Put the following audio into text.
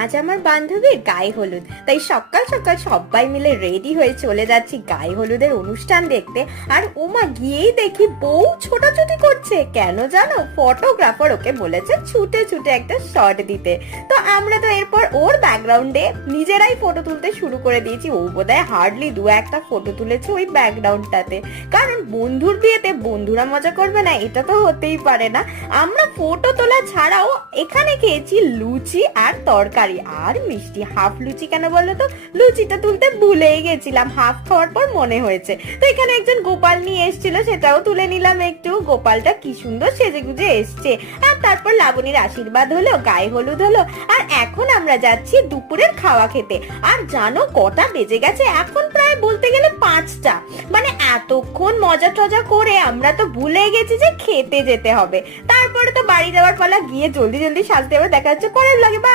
আজ আমার বান্ধবীর গায়ে হলুদ, তাই সকাল সকাল সবাই মিলে রেডি হয়ে চলে যাচ্ছি গায়ে হলুদের অনুষ্ঠান দেখতে। আর ওমা গিয়েই দেখি বউ ছোটাছুটি করছে। কেন জানো? ফটোগ্রাফার ওকে বলেছে ছুটে ছুটে একটা শট দিতে। তো আমরা তো এরপর ওর ব্যাকগ্রাউন্ডে নিজেরাই ফটো তুলতে শুরু করে দিয়েছি। ও বোধহয় হার্ডলি দু একটা ফটো তুলেছে ওই ব্যাকগ্রাউন্ডটাতে, কারণ বন্ধুর বিয়েতে বন্ধুরা মজা করবে না এটা তো হতেই পারে না। আমরা ফটো তোলা ছাড়াও এখানে খেয়েছি লুচি আর তরকারি আর মিষ্টি। হাফ লুচি কেন বললো তো, লুচিটা তুলতে ভুলেই গেছিলাম, হাফ খাওয়ার পর মনে হয়েছে। তো এখানে একজন গোপাল নিয়ে এসেছিল, সেটাও তুলে নিলাম একটু। গোপালটা কি সুন্দর সেজে গুজে এসছে। আর তারপর লাবণীর আশীর্বাদ হলো, গায়ে হলুদ হলো। আর এখন আমরা যাচ্ছি দুপুরের খাওয়া খেতে। আর জানো কটা বেজে গেছে? এখন প্রায় বলতে গেলে 5টা। মানে এতক্ষণ মজা টজা করে আমরা তো ভুলে গেছি যে খেতে যেতে হবে। তারপরে তো বাড়ি যাওয়ার পালা, গিয়ে জলদি জলদি সাজতে হবে। দেখা যাচ্ছে পরের ব্লগে। বাই।